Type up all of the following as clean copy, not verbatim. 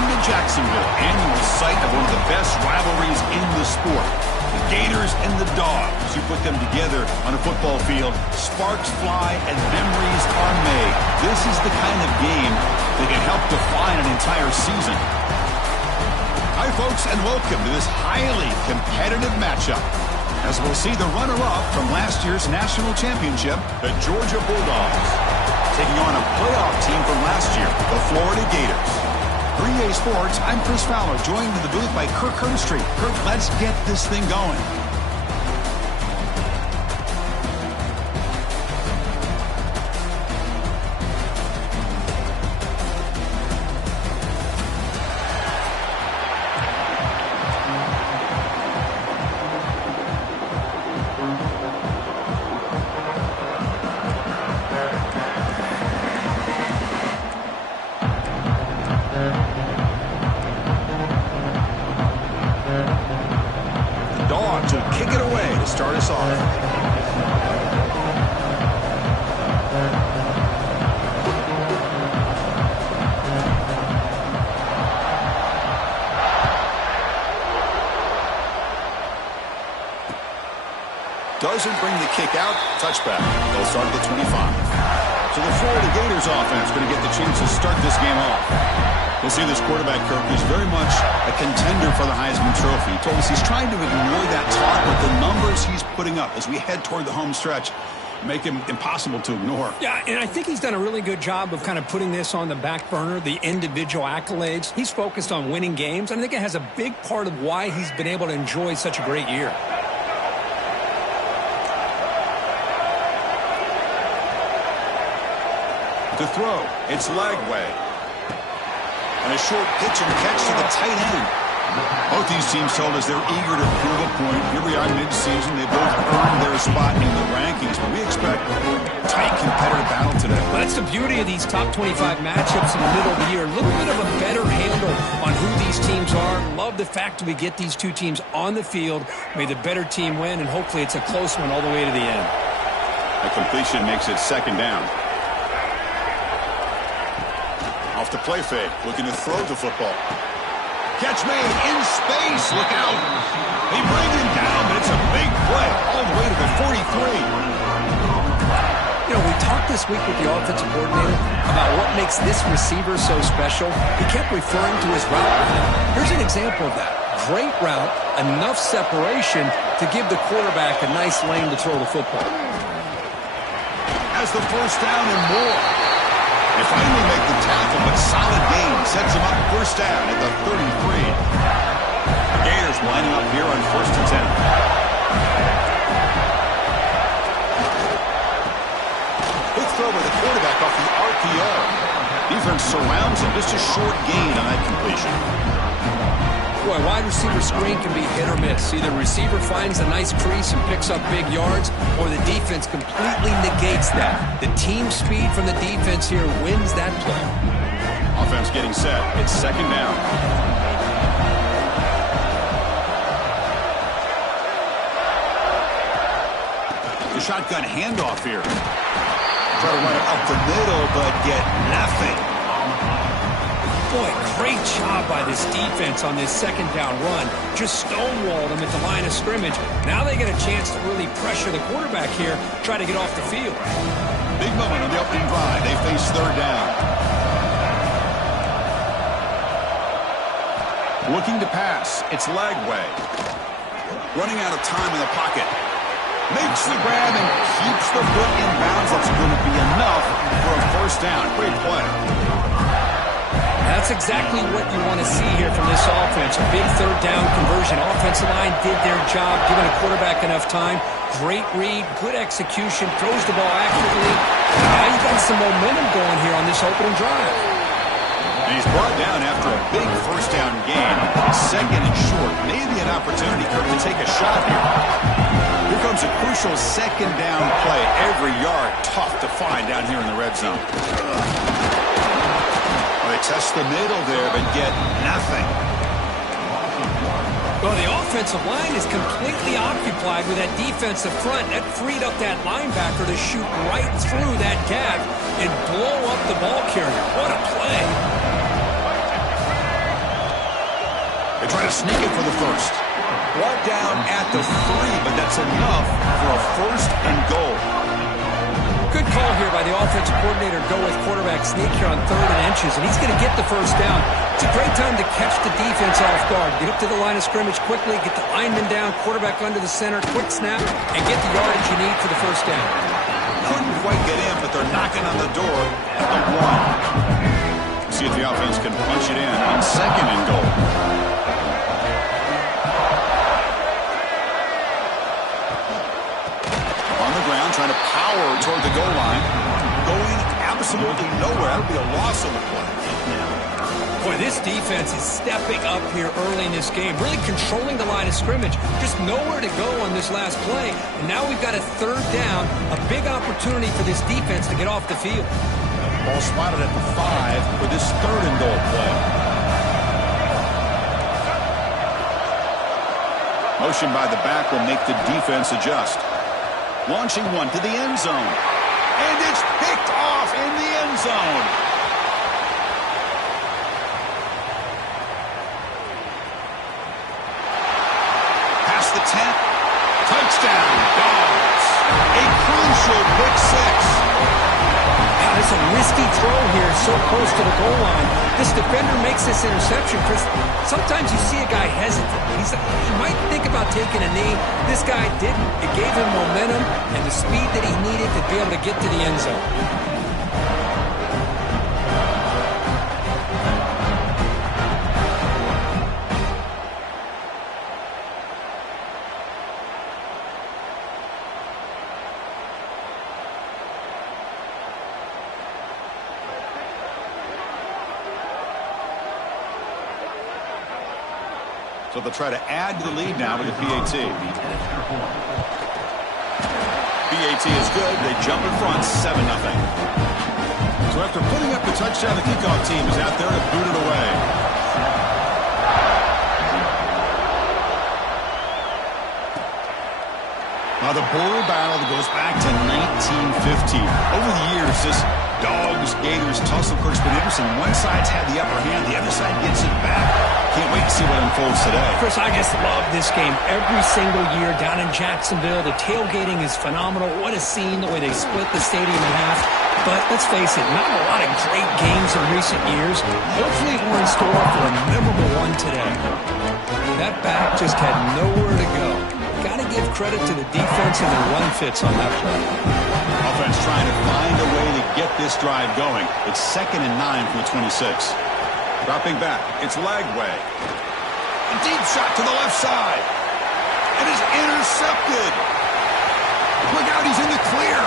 Welcome to Jacksonville, annual site of one of the best rivalries in the sport. The Gators and the Dogs. You put them together on a football field, sparks fly and memories are made. This is the kind of game that can help define an entire season. Hi, folks, and welcome to this highly competitive matchup, as we'll see the runner-up from last year's national championship, the Georgia Bulldogs, taking on a playoff team from last year, the Florida Gators. For EA Sports, I'm Chris Fowler, joined in the booth by Kirk Herbstreit. Kirk, let's get this thing going. Dogs will kick it away to start us off. Doesn't bring the kick out. Touchback. They'll start at the 25. So the Florida Gators offense going to get the chance to start this game off. We'll see this quarterback, Kirk, is very much a contender for the Heisman Trophy. He told us he's trying to ignore that talk, but the numbers he's putting up as we head toward the home stretch make him impossible to ignore. Yeah, and I think he's done a really good job of kind of putting this on the back burner, the individual accolades. He's focused on winning games, and I think it has a big part of why he's been able to enjoy such a great year. To throw, it's Lagway. And a short pitch and catch to the tight end. Both these teams told us they're eager to prove a point. Here we are mid-season. They both earned their spot in the rankings, but we expect a tight competitive battle today. Well, that's the beauty of these top 25 matchups in the middle of the year. A little bit of a better handle on who these teams are. Love the fact that we get these two teams on the field. May the better team win, and hopefully it's a close one all the way to the end. A completion makes it second down. Off the play fake, looking to throw the football. Catch made in space. Look out. They bring him down, but it's a big play all the way to the 43. You know, we talked this week with the offensive coordinator about what makes this receiver so special. He kept referring to his route running. Here's an example of that. Great route, enough separation to give the quarterback a nice lane to throw the football. Has the first down and more. They finally make the tackle, but solid gain sets them up first down at the 33. The Gators lining up here on first and 10. Big throw by the quarterback off the RPO. Defense surrounds him. Just a short gain on that completion. Boy, wide receiver screen can be hit or miss. Either receiver finds a nice crease and picks up big yards, or the defense completely negates that. The team speed from the defense here wins that play. Offense getting set. It's second down. The shotgun handoff here. Try to run it up the middle, but get nothing. Boy, great job by this defense on this second down run. Just stonewalled them at the line of scrimmage. Now they get a chance to really pressure the quarterback here, try to get off the field. Big moment on the opening drive. They face third down. Looking to pass. It's Lagway. Running out of time in the pocket. Makes the grab and keeps the foot in bounds. That's going to be enough for a first down. Great play. That's exactly what you want to see here from this offense. A big third down conversion. Offensive line did their job, giving a quarterback enough time. Great read, good execution, throws the ball accurately. Now you got some momentum going here on this opening drive. And he's brought down after a big first down gain. Second and short. Maybe an opportunity, Kirk, to take a shot here. Here comes a crucial second down play. Every yard tough to find down here in the red zone. They test the middle there, but get nothing. Well, the offensive line is completely occupied with that defensive front. That freed up that linebacker to shoot right through that gap and blow up the ball carrier. What a play. sneak it for the first. Brought down at the 3, but that's enough for a first and goal. Good call here by the offensive coordinator. Go with quarterback sneak here on 3rd and inches, and he's going to get the first down. It's a great time to catch the defense off guard. Get up to the line of scrimmage quickly, get the lineman down, quarterback under the center, quick snap, and get the yardage you need for the first down. Couldn't quite get in, but they're knocking on the door at the 1. See if the offense can punch it in on 2nd and goal. Trying to power toward the goal line. Going absolutely nowhere. That would be a loss on the play. Boy, this defense is stepping up here early in this game. Really controlling the line of scrimmage. Just nowhere to go on this last play. And now we've got a 3rd down. A big opportunity for this defense to get off the field. Ball spotted at the 5 for this 3rd and goal play. Motion by the back will make the defense adjust. Launching one to the end zone. And it's picked off in the end zone. Past the 10. Touchdown, Dogs. A crucial pick 6. Now, it's a risky throw here so close to the goal line. This defender makes this interception, Chris. Sometimes you see a guy hesitant. He might think about taking a knee. This guy didn't. It gave him momentum and the speed that he needed to be able to get to the end zone. So they'll try to add to the lead now with the PAT. PAT is good. They jump in front, 7-0. So after putting up the touchdown, the kickoff team is out there to boot it away. Now the Bull battle goes back to 1915. Over the years, this Dogs, Gators tussle. Of course, but Anderson, one side's had the upper hand, the other side gets it back. Can't wait to see what unfolds today. Chris, I just love this game every single year down in Jacksonville. The tailgating is phenomenal. What a scene, the way they split the stadium in half. But let's face it, not a lot of great games in recent years. Hopefully we're in store for a memorable one today. That back just had nowhere to go. Got to give credit to the defense and their run fits on that play. Offense trying to find a way to get this drive going. It's 2nd and 9 from the 26. Dropping back, it's Lagway. A deep shot to the left side. It is intercepted. Look out, he's in the clear.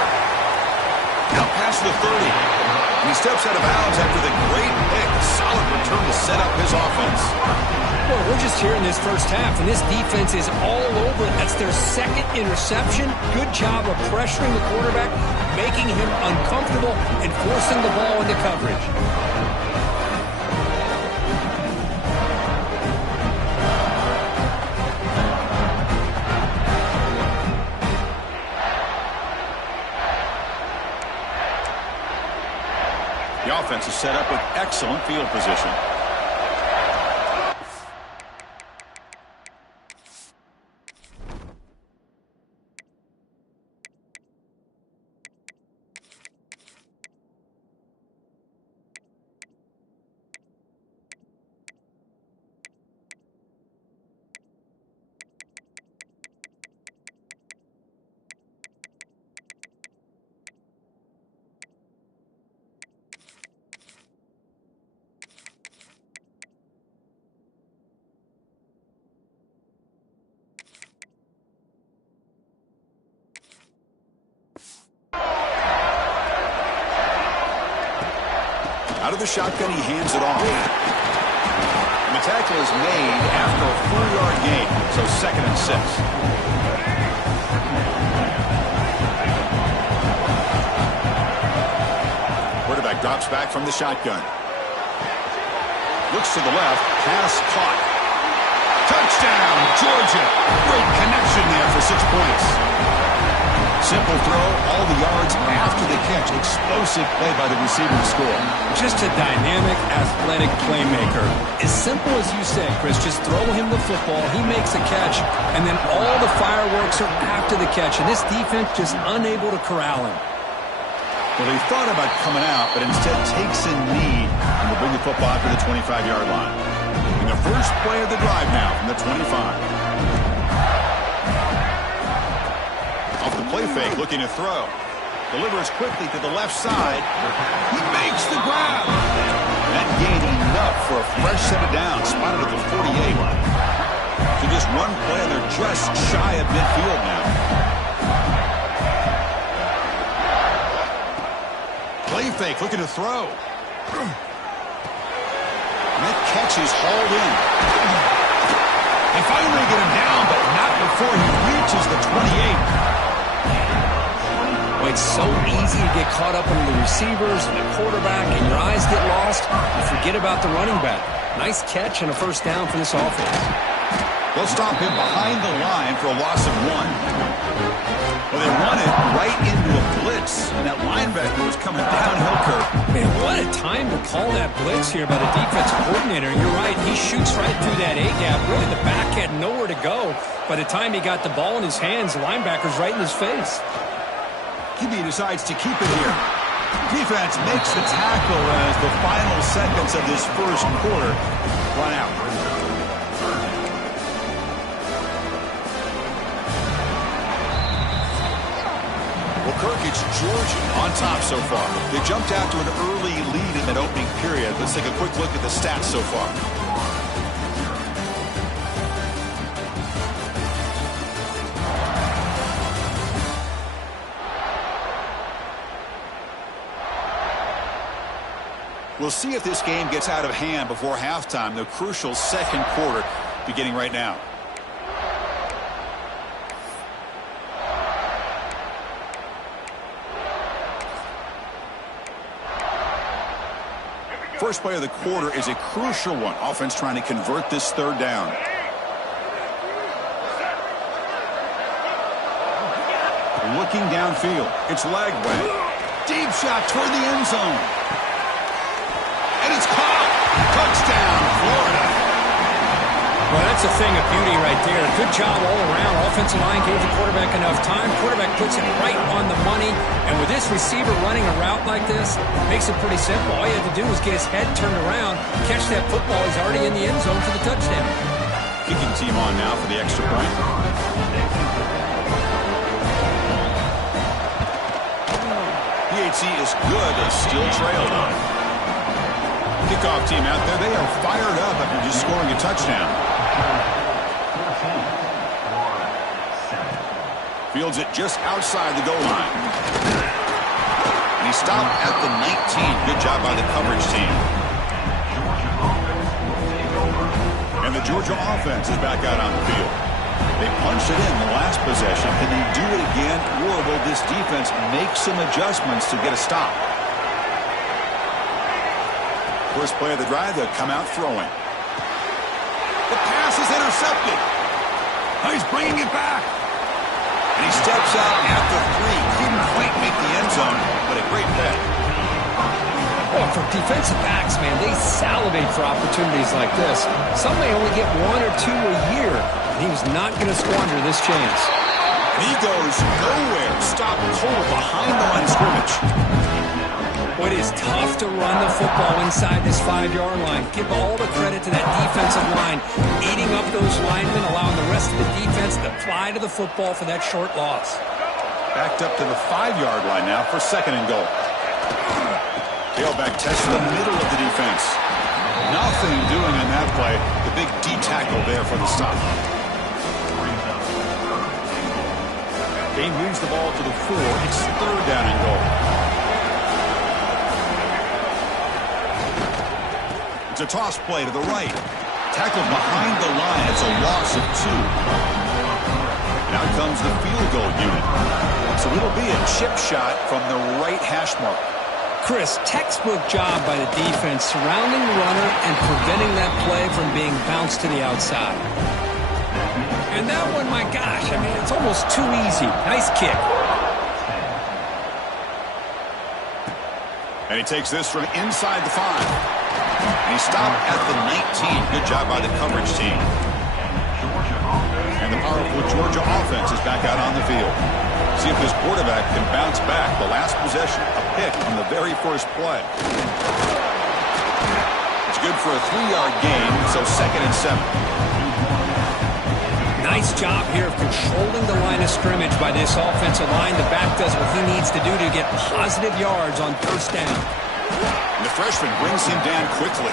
Now past the 30. And he steps out of bounds after the great pick. Solid return to set up his offense. Well, we're just here in this first half, and this defense is all over it. That's their 2nd interception. Good job of pressuring the quarterback, making him uncomfortable, and forcing the ball into coverage. The offense is set up with excellent field position. Out of the shotgun, he hands it off. And the tackle is made after a 4-yard gain, so 2nd and 6. Quarterback drops back from the shotgun. Looks to the left, pass caught. Touchdown, Georgia. Great connection there for 6 points. Simple throw, all the yards after the catch. Explosive play by the receiver to score. Just a dynamic, athletic playmaker. As simple as you said, Chris, just throw him the football, he makes a catch, and then all the fireworks are after the catch. And this defense just unable to corral him. Well, he thought about coming out, but instead takes a knee and will bring the football out to the 25-yard line. And the first play of the drive now from the 25. Off the play fake, looking to throw. Delivers quickly to the left side. He makes the grab. That gained enough for a fresh set of downs. Spotted at the 48. So just one play, and they're just shy of midfield now. Play fake, looking to throw. And that catch is hauled in. They finally get him down, but not before he reaches the 28. Well, it's so easy to get caught up in the receivers and the quarterback, and your eyes get lost. You forget about the running back. Nice catch and a first down for this offense. They'll stop him behind the line for a loss of 1. Well, they run it right into a blitz, and that linebacker was coming downhill curve. Man, what a time to call that blitz here by the defensive coordinator. And you're right, he shoots right through that A-gap. Really, the back had nowhere to go. By the time he got the ball in his hands, the linebacker's right in his face. He decides to keep it here. Defense makes the tackle as the final seconds of this first quarter run out. Well, Kirk, it's Georgia on top so far. They jumped out to an early lead in that opening period. Let's take a quick look at the stats so far. We'll see if this game gets out of hand before halftime. The crucial second quarter beginning right now. First play of the quarter is a crucial one. Offense trying to convert this third down. Looking downfield. It's Lagway. Deep shot toward the end zone. And it's caught. Touchdown, Florida. Well, that's a thing of beauty right there. Good job all around. Offensive line gave the quarterback enough time. Quarterback puts it right on the money. And with this receiver running a route like this, makes it pretty simple. All you have to do is get his head turned around, catch that football. He's already in the end zone for the touchdown. Kicking team on now for the extra point. PHC is good. They still trailed on. Kickoff team out there. They are fired up after just scoring a touchdown. Fields it just outside the goal line. And he stopped at the 19. Good job by the coverage team. And the Georgia offense is back out on the field. They punched it in the last possession. Can they do it again, or will this defense make some adjustments to get a stop? First play of the drive, they'll come out throwing. The pass is intercepted. He's bringing it back. And he steps out at the 3. Couldn't quite make the end zone, but a great pick. Oh, for defensive backs, man, they salivate for opportunities like this. Some may only get 1 or 2 a year. He was not going to squander this chance. He goes nowhere. Stop total behind the line of scrimmage. Well, it is tough to run the football inside this 5-yard line. Give all the credit to that defensive line, eating up those linemen, allowing the rest of the defense to fly to the football for that short loss. Backed up to the 5-yard line now for second and goal. Tailback tests the middle of the defense. Nothing doing on that play. The big D tackle there for the stop. They moves the ball to the 4. It's third down and goal. It's a toss play to the right. Tackled behind the line. It's a loss of 2. Now comes the field goal unit. So it'll be a chip shot from the right hash mark. Chris, textbook job by the defense surrounding the runner and preventing that play from being bounced to the outside. And that one, my gosh, I mean, it's almost too easy. Nice kick. And he takes this from inside the 5. And he stopped at the 19. Good job by the coverage team. And the powerful Georgia offense is back out on the field. See if this quarterback can bounce back. The last possession, a pick on the very first play. It's good for a 3-yard gain, so 2nd and 7. Nice job here of controlling the line of scrimmage by this offensive line. The back does what he needs to do to get positive yards on first down. And the freshman brings him down quickly.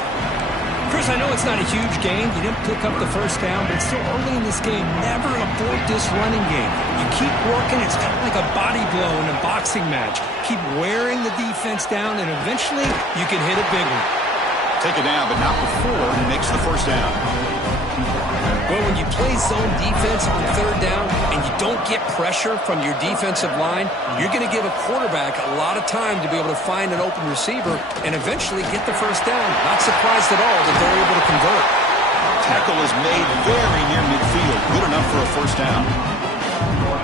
Chris, I know it's not a huge gain. You didn't pick up the first down, but it's still early in this game. Never abort this running game. You keep working. It's kind of like a body blow in a boxing match. Keep wearing the defense down, and eventually you can hit a big one. Take it down, but not before he makes the first down. Well, when you play zone defense on third down and you don't get pressure from your defensive line, you're going to give a quarterback a lot of time to be able to find an open receiver and eventually get the first down. Not surprised at all that they're able to convert. Tackle is made very near midfield. Good enough for a first down.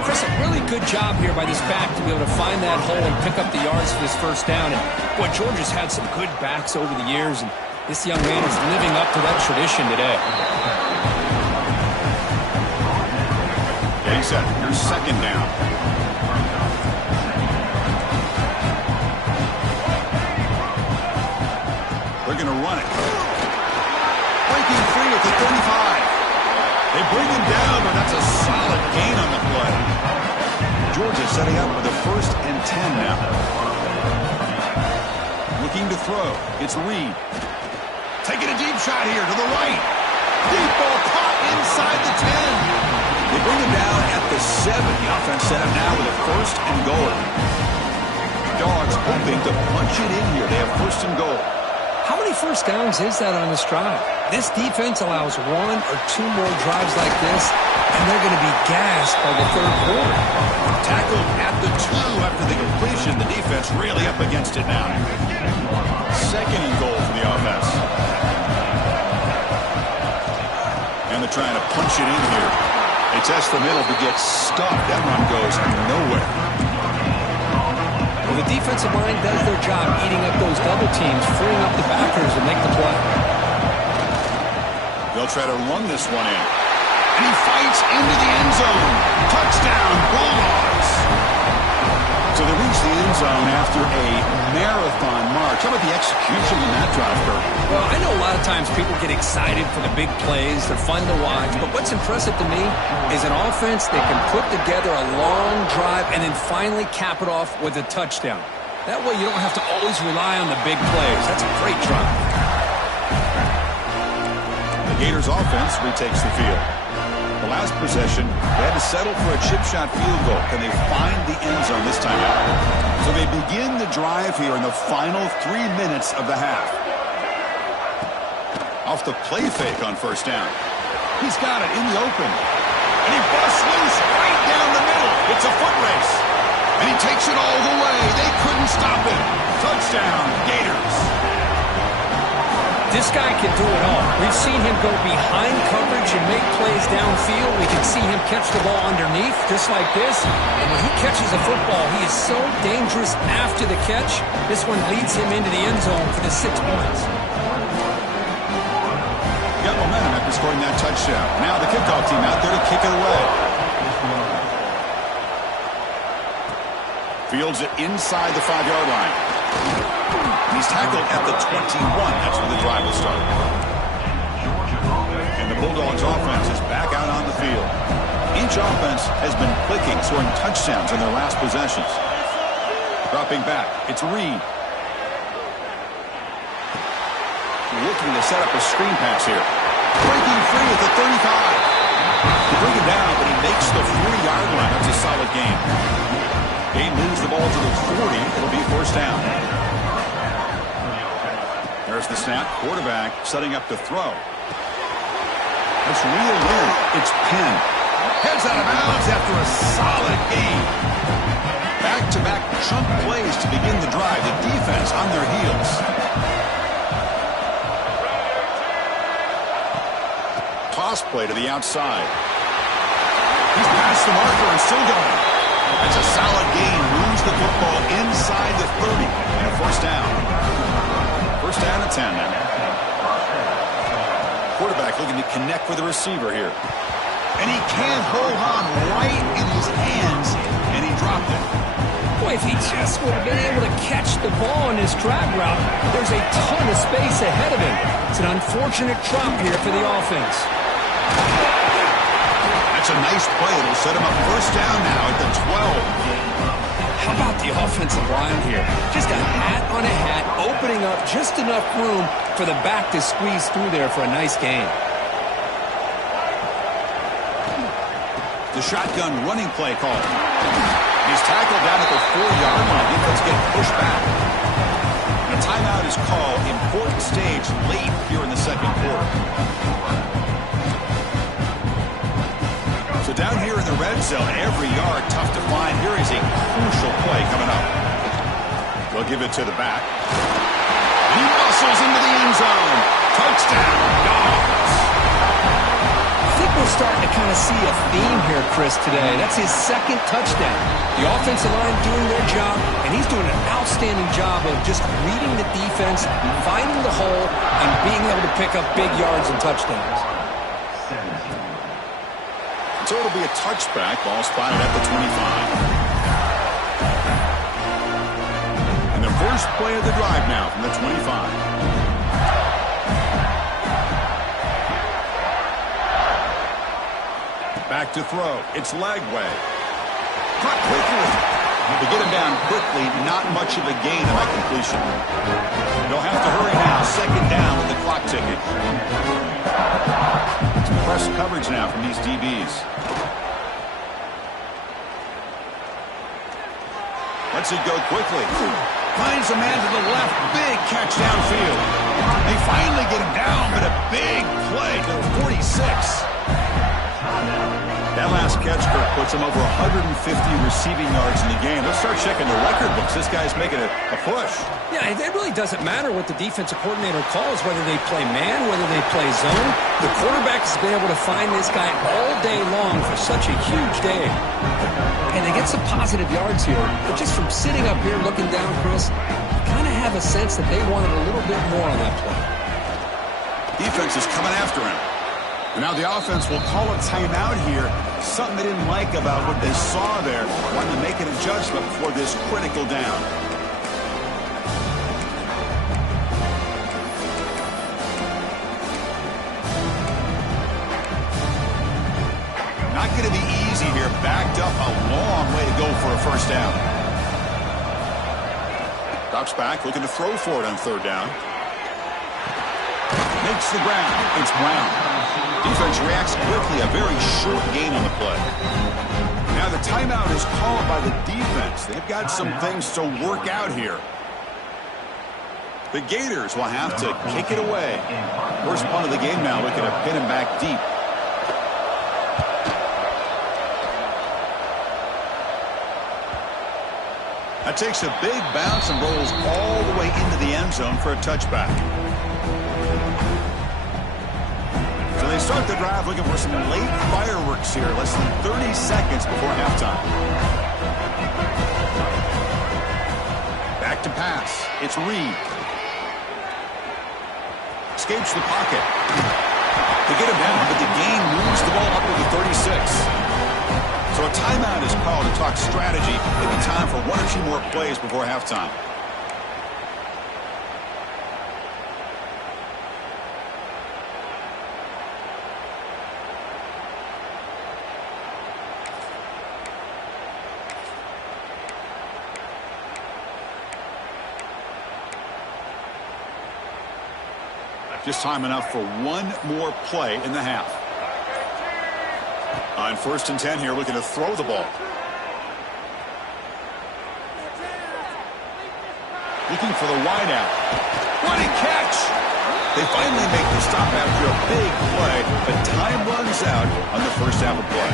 Chris, a really good job here by this back to be able to find that hole and pick up the yards for this first down. And boy, Georgia's had some good backs over the years, and this young man is living up to that tradition today. Getting set. Here's 2nd down. They're going to run it. Breaking free at the 35. They bring him down, but that's a solid gain on the play. Georgia setting up with a 1st and 10 now. Looking to throw. It's Reed. Taking a deep shot here to the right. Deep ball caught inside the 10. They bring him down at the 7. The offense set up now with a 1st and goal. Dogs hoping to punch it in here. They have 1st and goal. How many first downs is that on this drive? This defense allows 1 or 2 more drives like this, and they're going to be gassed by the third quarter. Tackled at the 2 after the completion. The defense really up against it now. 2nd and goal for the offense. And they're trying to punch it in here. They test the middle but get stuck. That run goes nowhere. Well, the defensive line does their job eating up those double teams, freeing up the backers to make the play. They'll try to run this one in. And he fights into the end zone. Touchdown, Bulldogs. So they reach the end zone after a marathon march. How about the execution in that drive, Kurt? Well, I know a lot of times people get excited for the big plays. They're fun to watch. But what's impressive to me is an offense that can put together a long drive and then finally cap it off with a touchdown. That way you don't have to always rely on the big plays. That's a great drive. The Gators offense retakes the field. The last possession, they had to settle for a chip shot field goal. Can they find the end zone this time out? So they begin the drive here in the final 3 minutes of the half. Off the play fake on first down. He's got it in the open. And he busts loose right down the middle. It's a foot race. And he takes it all the way. They couldn't stop him. Touchdown, Gators. This guy can do it all. We've seen him go behind coverage and make plays downfield. We can see him catch the ball underneath, just like this. And when he catches a football, he is so dangerous after the catch. This one leads him into the end zone for the 6 points. Got momentum after scoring that touchdown. Now the kickoff team out there to kick it away. Fields it inside the 5-yard line. He's tackled at the 21. That's where the drive will start. And the Bulldogs offense is back out on the field. Each offense has been clicking, scoring touchdowns in their last possessions. Dropping back, it's Reed. Looking to set up a screen pass here. Breaking free at the 35. They bring him down, but he makes the 40-yard line. That's a solid gain. Game moves the ball to the 40. It'll be first down. There's the snap. Quarterback setting up to throw. It's reeled in. It's Penn. Heads out of bounds after a solid gain. Back-to-back chunk plays to begin the drive. The defense on their heels. Toss play to the outside. He's past the marker and still going. That's a solid gain. Moves the football inside the 30 and a first down. 10 now. Quarterback looking to connect with the receiver here. And he can't hold on right in his hands, and he dropped it. Boy, if he just would have been able to catch the ball in his drag route, there's a ton of space ahead of him. It's an unfortunate drop here for the offense. That's a nice play. It'll set him up first down now at the 12. How about the offensive line here? Just a hat on a hat, opening up just enough room for the back to squeeze through there for a nice gain. The shotgun running play call. He's tackled down at the 4-yard line. Defense getting pushed back. And a timeout is called. Important stage late here in the second quarter. So down here in the red zone, every yard tough to find. Here is a crucial play coming up. They'll give it to the back. He muscles into the end zone. Touchdown, Dogs. I think we're starting to kind of see a theme here, Chris, today. That's his second touchdown. The offensive line doing their job, and he's doing an outstanding job of just reading the defense, finding the hole, and being able to pick up big yards and touchdowns. So it'll be a touchback. Ball spotted at the 25. And the first play of the drive now from the 25. Back to throw. It's Lagway. Caught quickly. To get him down quickly, not much of a gain on that completion. They'll have to hurry now. Second down with the clock ticking. Some press coverage now from these DBs. Lets it go quickly. Finds a man to the left. Big catch downfield. They finally get him down, but a big play to the 46. That last catch, Kirk, puts him over 150 receiving yards in the game. Let's start checking the record books. This guy's making a push. Yeah, it really doesn't matter what the defensive coordinator calls, whether they play man, whether they play zone. The quarterback has been able to find this guy all day long for such a huge day. And they get some positive yards here, but just from sitting up here looking down, Chris, you kind of have a sense that they wanted a little bit more on that play. Defense is coming after him. And now the offense will call a timeout here. Something they didn't like about what they saw there. Wanted to make an adjustment before this critical down. Not going to be easy here. Backed up a long way to go for a first down. Drops back, looking to throw for it on third down. Makes the ground. It's Brown. Defense reacts quickly. A very short gain on the play. Now the timeout is called by the defense. They've got some things to work out here. The Gators will have to kick it away. First punt of the game now, looking to pin him back deep. That takes a big bounce and rolls all the way into the end zone for a touchback. So they start the drive looking for some late fireworks here, less than 30 seconds before halftime. Back to pass. It's Reed. Escapes the pocket. They get him down, but the gain moves the ball up to the 36. So a timeout is called to talk strategy. Maybe time for one or two more plays before halftime. Just time enough for one more play in the half. On first and 10 here, looking to throw the ball. Looking for the wideout. Running catch! They finally make the stop after a big play, but time runs out on the first half of play.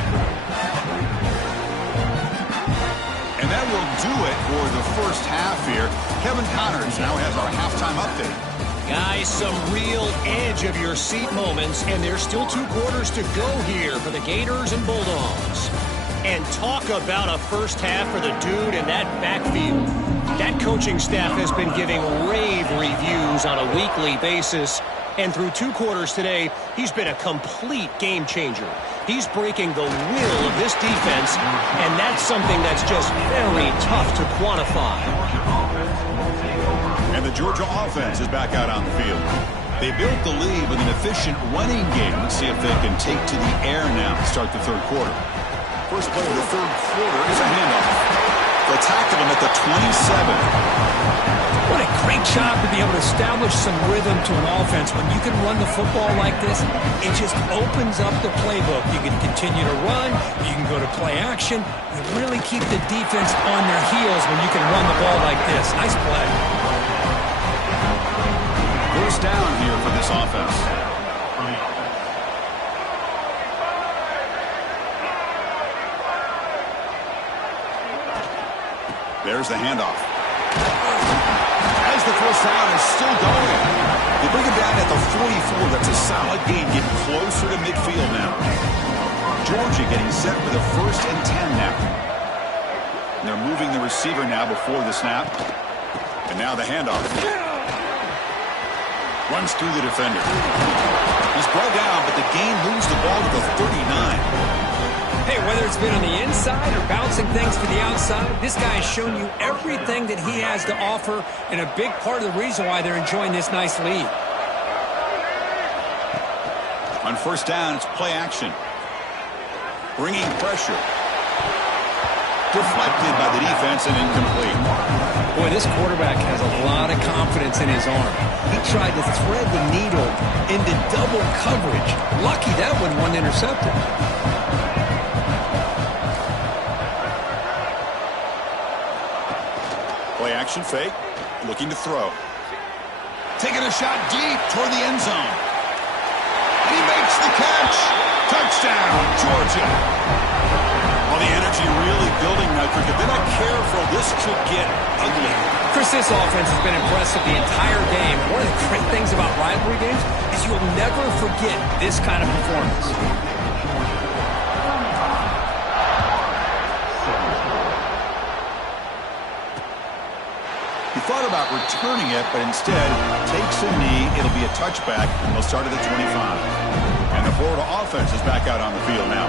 And that will do it for the first half here. Kevin Connors now has our halftime update. Guys, some real edge of your seat moments, and there's still 2 quarters to go here for the Gators and Bulldogs. And talk about a first half for the dude in that backfield. That coaching staff has been giving rave reviews on a weekly basis. And through 2 quarters today, he's been a complete game changer. He's breaking the will of this defense, and that's something that's just very tough to quantify. And the Georgia offense is back out on the field. They built the lead with an efficient running game. Let's see if they can take to the air now to start the 3rd quarter. First play of the 3rd quarter is a handoff. They'll tackle him at the 27. What a great job to be able to establish some rhythm to an offense. When you can run the football like this, it just opens up the playbook. You can continue to run. You can go to play action. You really keep the defense on their heels when you can run the ball like this. Nice play. First down here for this offense. There's the handoff. As the first down is still going. They bring him down at the 44. That's a solid gain, getting closer to midfield now. Georgia getting set for the 1st and 10 now. And they're moving the receiver now before the snap. And now the handoff. Runs through the defender. He's brought down, but the gain moves the ball to the 39. Hey, whether it's been on the inside or bouncing things to the outside, this guy has shown you everything that he has to offer, and a big part of the reason why they're enjoying this nice lead. On first down, it's play action. Bringing pressure. Deflected by the defense and incomplete. Boy, this quarterback has a lot of confidence in his arm. He tried to thread the needle into double coverage. Lucky that one wasn't intercepted. Play action fake. Looking to throw. Taking a shot deep toward the end zone. He makes the catch. Touchdown, Georgia. Well, the energy really building now. If they're not careful, this could get ugly. Chris, this offense has been impressive the entire game. One of the great things about rivalry games is you'll never forget this kind of performance. He thought about returning it, but instead takes a knee. It'll be a touchback, and they'll start at the 25. And the Florida offense is back out on the field now.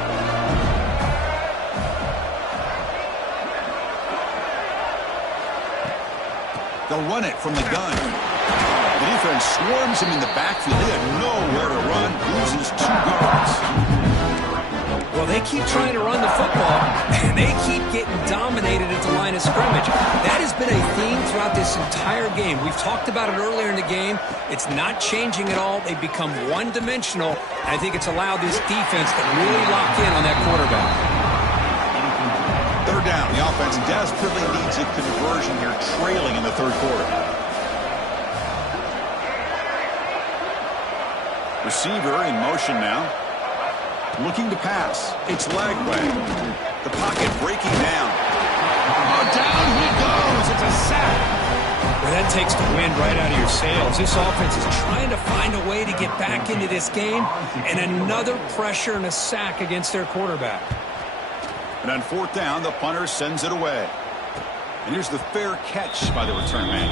They'll run it from the gun. The defense swarms him in the backfield. He had nowhere to run. Loses 2 guards. Well, they keep trying to run the football, and they keep getting dominated at the line of scrimmage. That has been a theme throughout this entire game. We've talked about it earlier in the game. It's not changing at all. They've become one-dimensional, and I think it's allowed this defense to really lock in on that quarterback. 3rd down. The offense desperately needs a conversion here, trailing in the 3rd quarter. Receiver in motion now. Looking to pass. It's Lagway. The pocket breaking down. Oh, down he goes. It's a sack. Well, that takes the wind right out of your sails. This offense is trying to find a way to get back into this game, and another pressure and a sack against their quarterback. And on 4th down, the punter sends it away. And here's the fair catch by the return man.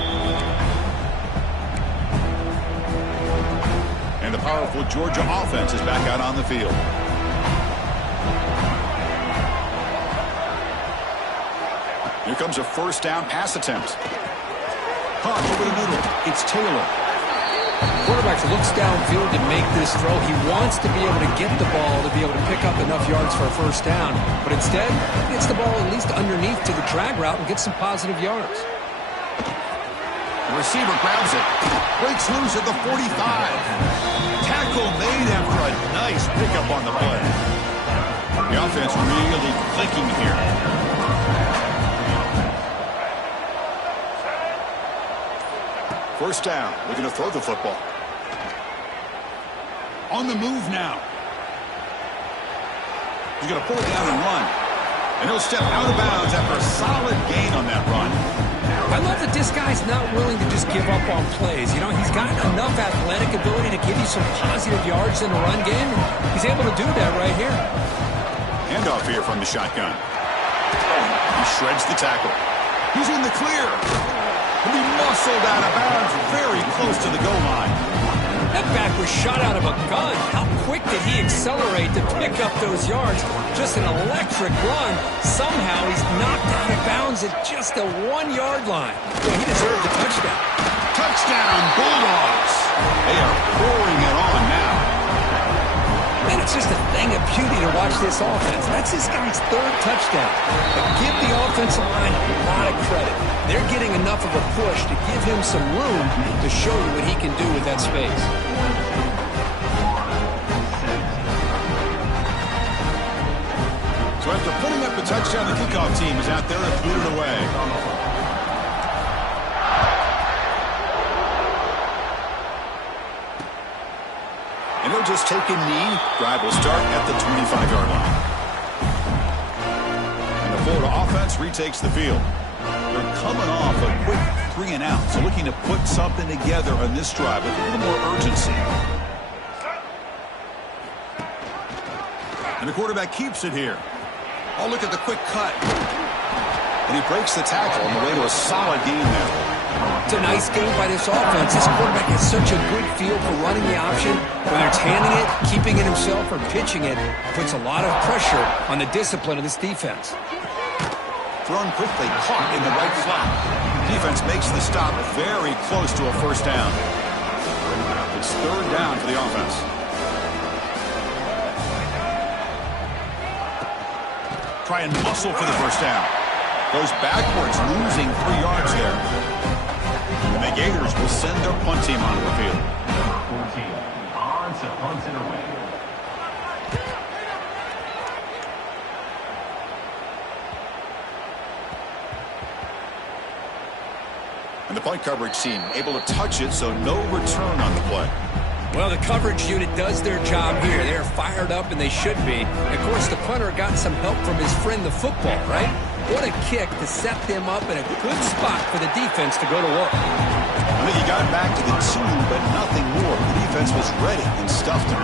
And the powerful Georgia offense is back out on the field. Here comes a 1st down pass attempt. Caught over the middle. It's Taylor. Quarterback looks downfield to make this throw. He wants to be able to get the ball to be able to pick up enough yards for a 1st down. But instead, he gets the ball at least underneath to the drag route and gets some positive yards. The receiver grabs it. Breaks loose at the 45. Tackle made after a nice pickup on the play. The offense really clicking here. First down. Looking to throw the football. On the move now. He's going to pull it down and run. And he'll step out of bounds after a solid gain on that run. I love that this guy's not willing to just give up on plays. You know, he's got enough athletic ability to give you some positive yards in the run game. And he's able to do that right here. Handoff here from the shotgun. He shreds the tackle. He's in the clear. And he muscled out of bounds very close to the goal line. That back was shot out of a gun. How quick did he accelerate to pick up those yards? Just an electric run. Somehow he's knocked out of bounds at just the 1-yard line. Well, he deserved a touchdown. Touchdown, Bulldogs. They are pouring it on now. And it's just a thing of beauty to watch this offense. That's this guy's 3rd touchdown. But give the offensive line a lot of credit. They're getting enough of a push to give him some room to show you what he can do with that space. So after putting up the touchdown, the kickoff team is out there and boot it away. And he'll just take a knee. Drive will start at the 25-yard line. And the Florida offense retakes the field. They're coming off a quick 3-and-out, so looking to put something together on this drive with a little more urgency. And the quarterback keeps it here. Oh, look at the quick cut. And he breaks the tackle on the way to a solid game there. It's a nice game by this offense. This quarterback has such a good feel for running the option. Whether it's handing it, keeping it himself, or pitching it, puts a lot of pressure on the discipline of this defense. Thrown quickly, caught in the right flat. Defense makes the stop very close to a first down. It's 3rd down for the offense. Try and muscle for the first down. Goes backwards, losing 3 yards there. And the Gators will send their punt team onto the field. 14 on to punt it away. And the punt coverage team able to touch it, so no return on the play. Well, the coverage unit does their job here. They're fired up, and they should be. Of course, the punter got some help from his friend, the football, right? What a kick to set them up in a good spot for the defense to go to work. I think he got back to the 2, but nothing more. The defense was ready and stuffed him.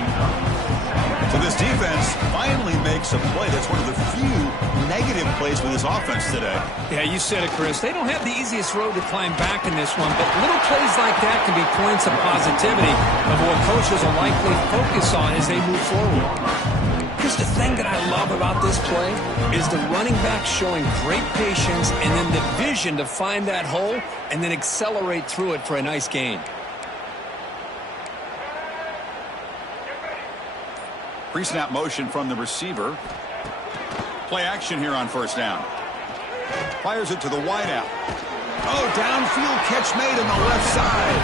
So this defense finally makes a play. That's one of the few negative plays for this offense today. Yeah, you said it, Chris. They don't have the easiest road to climb back in this one, but little plays like that can be points of positivity of what coaches will likely focus on as they move forward. Here's the thing that I love about this play is the running back showing great patience and then the vision to find that hole and then accelerate through it for a nice gain. Pre-snap motion from the receiver. Play action here on first down. Fires it to the wideout. Oh, downfield catch made on the left side.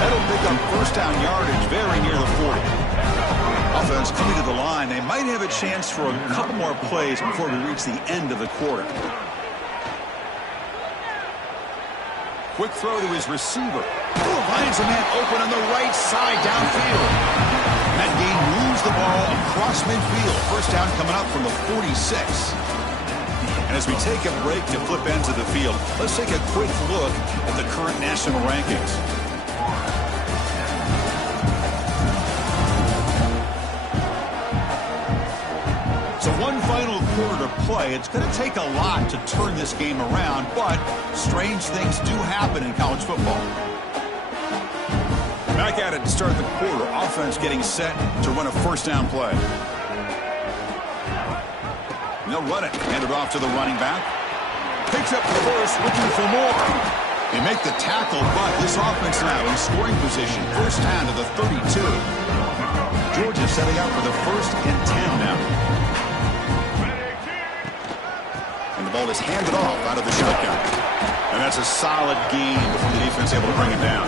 That'll pick up first down yardage very near the 40. Offense coming to the line. They might have a chance for a couple more plays before we reach the end of the quarter. Quick throw to his receiver. Finds a man open on the right side downfield. That game moves the ball across midfield. First down coming up from the 46. And as we take a break to flip ends of the field, let's take a quick look at the current national rankings. So one final quarter to play. It's going to take a lot to turn this game around, but strange things do happen in college football. Back at it to start the quarter. Offense getting set to run a first down play. And they'll run it. Hand it off to the running back. Picks up the first, looking for more. They make the tackle, but this offense now in scoring position. First down to the 32. Georgia setting up for the 1st and 10 now. And the ball is handed off out of the shotgun. And that's a solid gain before the defense able to bring it down.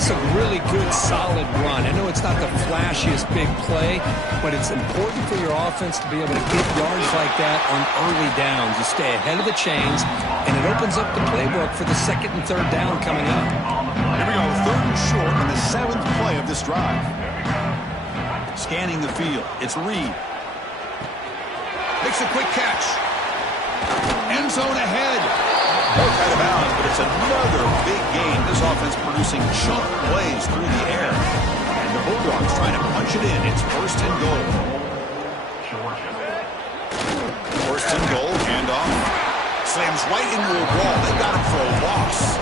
It's a really good, solid run. I know it's not the flashiest big play, but it's important for your offense to be able to get yards like that on early downs. You stay ahead of the chains, and it opens up the playbook for the 2nd and 3rd down coming up. Here we go, 3rd and short in the 7th play of this drive. Scanning the field, it's Reed. Makes a quick catch. End zone ahead. Both out of bounds, but it's another big game. This offense producing chunk plays through the air. And the Bulldogs trying to punch it in. It's 1st and goal. 1st and goal, handoff. Slams right into a wall. They got him for a loss.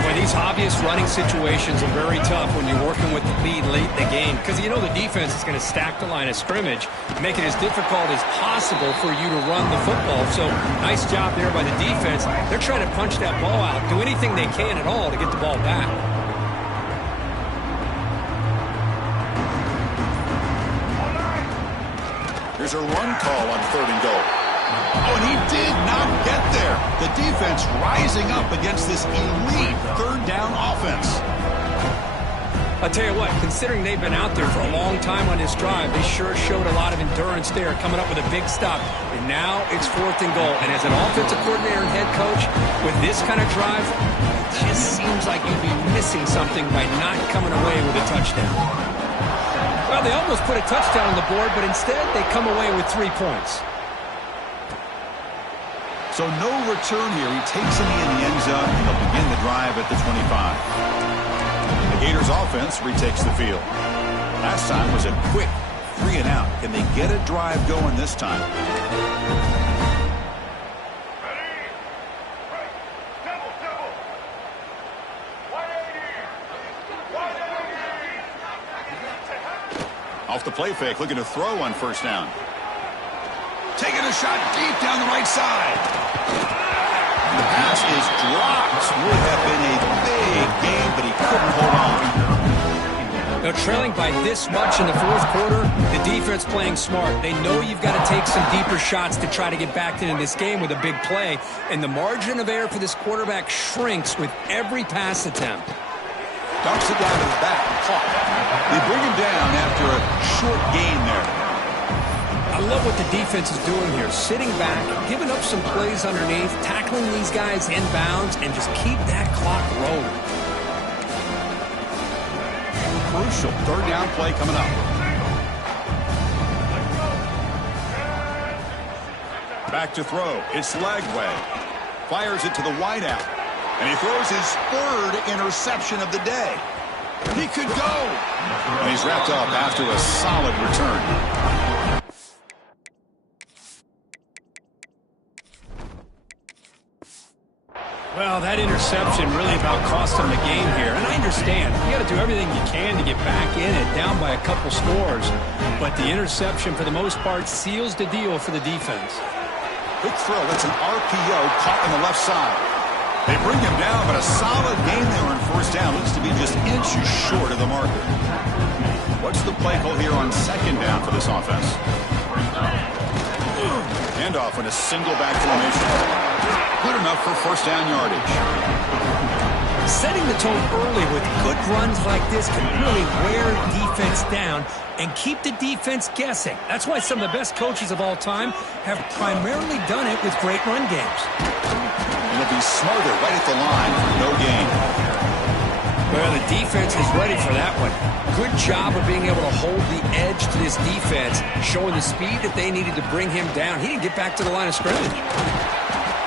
Boy, these obvious running situations are very tough when you're working with the lead late in the game because you know the defense is going to stack the line of scrimmage, make it as difficult as possible for you to run the football. So nice job there by the defense. They're trying to punch that ball out, do anything they can at all to get the ball back. Here's a run call on 3rd and goal. Oh, and he did not get there. The defense rising up against this elite 3rd down offense. I'll tell you what, considering they've been out there for a long time on this drive, they sure showed a lot of endurance there, coming up with a big stop. And now it's 4th and goal. And as an offensive coordinator and head coach, with this kind of drive, it just seems like you'd be missing something by not coming away with a touchdown. Well, they almost put a touchdown on the board, but instead they come away with 3 points. So no return here. He takes him in the end zone, and they'll begin the drive at the 25. The Gators offense retakes the field. Last time was a quick 3 and out. Can they get a drive going this time? Off the play fake, looking to throw on 1st down. Taking a shot deep down the right side. The pass is dropped. Would have been a big game, but he couldn't hold on. Now, trailing by this much in the 4th quarter, the defense playing smart. They know you've got to take some deeper shots to try to get back into this game with a big play. And the margin of error for this quarterback shrinks with every pass attempt. Dumps it down to the back and caught. They bring him down after a short gain there. I love what the defense is doing here. Sitting back, giving up some plays underneath, tackling these guys inbounds, and just keep that clock rolling. Crucial 3rd down play coming up. Back to throw. It's Lagway. Fires it to the wideout. And he throws his 3rd interception of the day. He could go. And he's wrapped up after a solid return. Well, that interception really about cost them the game here. And I understand. You got to do everything you can to get back in it, down by a couple scores. But the interception, for the most part, seals the deal for the defense. Quick throw. That's an RPO caught on the left side. They bring him down, but a solid game there on 1st down. Looks to be just inches short of the marker. What's the play call here on 2nd down for this offense? Handoff in a single back formation. Good enough for 1st down yardage. Setting the tone early with good runs like this can really wear defense down and keep the defense guessing. That's why some of the best coaches of all time have primarily done it with great run games. And they'll be smarter right at the line for no gain. Well, the defense is ready for that one. Good job of being able to hold the edge to this defense, showing the speed that they needed to bring him down. He didn't get back to the line of scrimmage.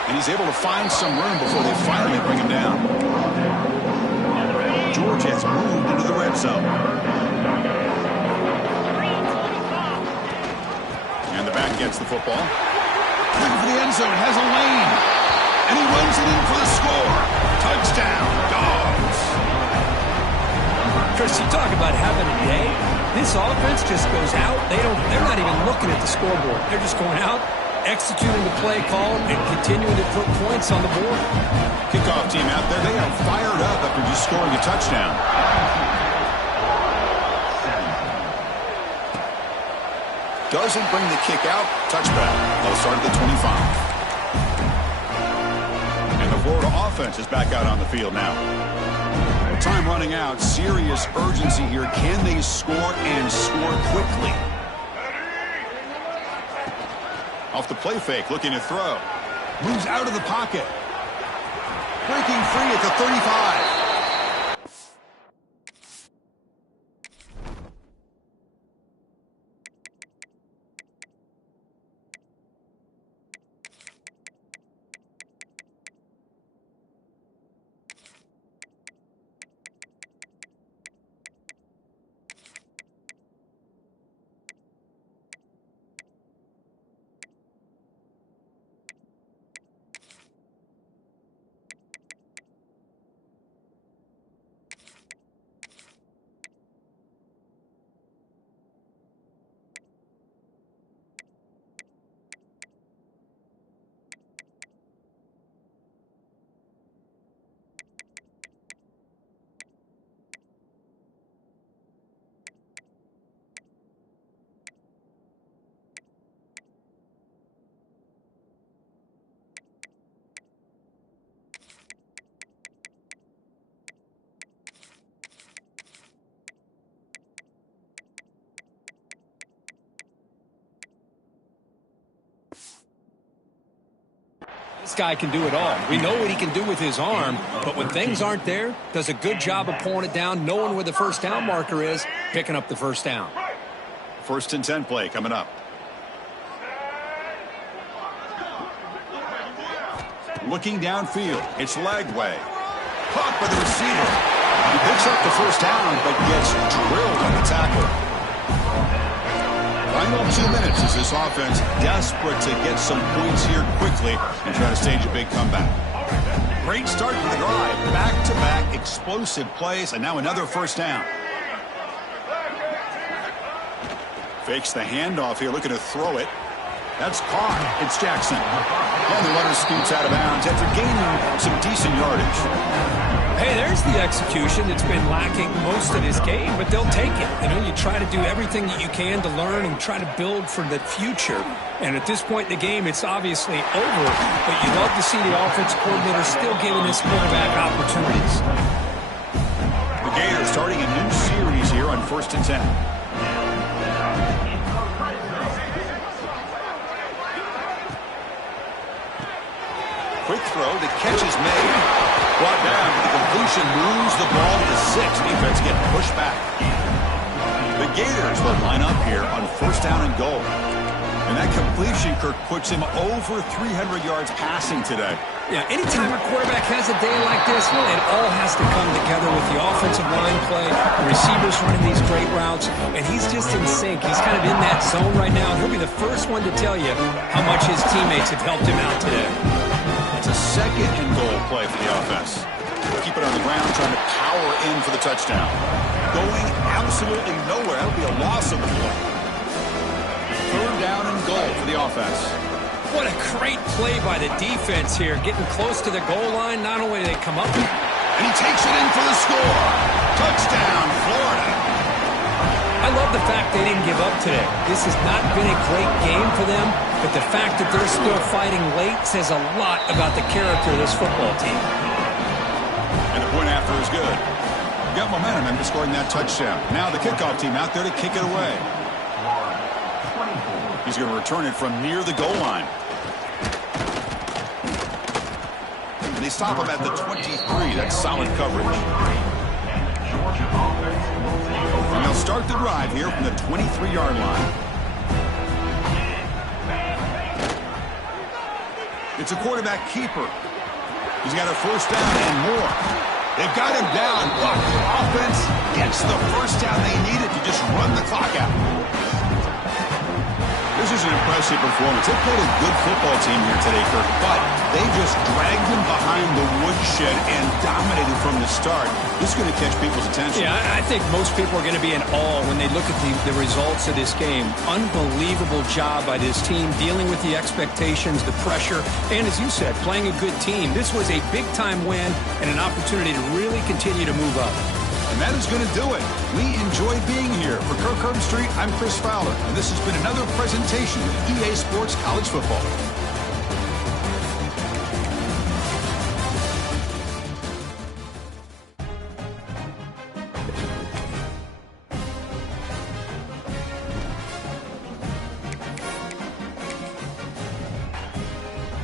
And he's able to find some room before they finally bring him down. George has moved into the red zone. And the back gets the football. Looking for the end zone, has a lane. And he runs it in for the score. Touchdown, Dogs. Chris, you talk about having a day. This offense just goes out. They're not even looking at the scoreboard. They're just going out, executing the play call, and continuing to put points on the board. Kickoff team out there. They are fired up after just scoring a touchdown. Doesn't bring the kick out. Touchback. They'll start at the 25. And the Florida offense is back out on the field now. Time running out. Serious urgency here. Can they score and score quickly? Off the play fake, looking to throw. Moves out of the pocket. Breaking free at the 35. This guy can do it all. We know what he can do with his arm, but when things aren't there, does a good job of pulling it down, knowing where the first down marker is, picking up the first down. 1st and 10 play coming up. Looking downfield, it's Lagway. Caught by the receiver. He picks up the first down, but gets drilled on the tackle. Final 2 minutes as this offense desperate to get some points here quickly and try to stage a big comeback. Great start to the drive. Back-to-back explosive plays, and now another first down. Fakes the handoff here, looking to throw it. That's caught. It's Jackson. And the runner scoots out of bounds after gaining some decent yardage. Hey, there's the execution that's been lacking most of this game, but they'll take it. You know, you try to do everything that you can to learn and try to build for the future. And at this point in the game, it's obviously over, but you love to see the offensive coordinator still giving this quarterback opportunities. The Gators starting a new series here on 1st and 10. Quick throw, the catch is made. Brought down, but the completion moves the ball to the 6. Defense getting pushed back. The Gators will line up here on 1st down and goal. And that completion, Kirk, puts him over 300 yards passing today. Yeah, anytime a quarterback has a day like this, really, it all has to come together with the offensive line play, the receivers running these great routes, and he's just in sync. He's kind of in that zone right now. He'll be the first one to tell you how much his teammates have helped him out today. It's a 2nd and goal play for the offense. Keep it on the ground, trying to power in for the touchdown. Going absolutely nowhere. That'll be a loss of the play. 3rd down and goal for the offense. What a great play by the defense here. Getting close to the goal line. Not only do they come up, and he takes it in for the score. Touchdown, Florida. I love the fact they didn't give up today. This has not been a great game for them, but the fact that they're still fighting late says a lot about the character of this football team. And the point after is good. Got momentum after scoring that touchdown. Now the kickoff team out there to kick it away. He's going to return it from near the goal line. And they stop him at the 23. That's solid coverage. And they'll start the drive here from the 23-yard line. It's a quarterback keeper. He's got a first down and more. They've got him down, but the offense gets the first down they needed to just run the clock out. This is an impressive performance. They played a good football team here today, Kirk, but they just dragged them behind the woodshed and dominated from the start. This is going to catch people's attention. Yeah, I think most people are going to be in awe when they look at the results of this game. Unbelievable job by this team, dealing with the expectations, the pressure, and as you said, playing a good team. This was a big-time win and an opportunity to really continue to move up. And that is going to do it. We enjoyed being here. For Kirk Herbstreit, I'm Chris Fowler, and this has been another presentation of EA Sports College Football.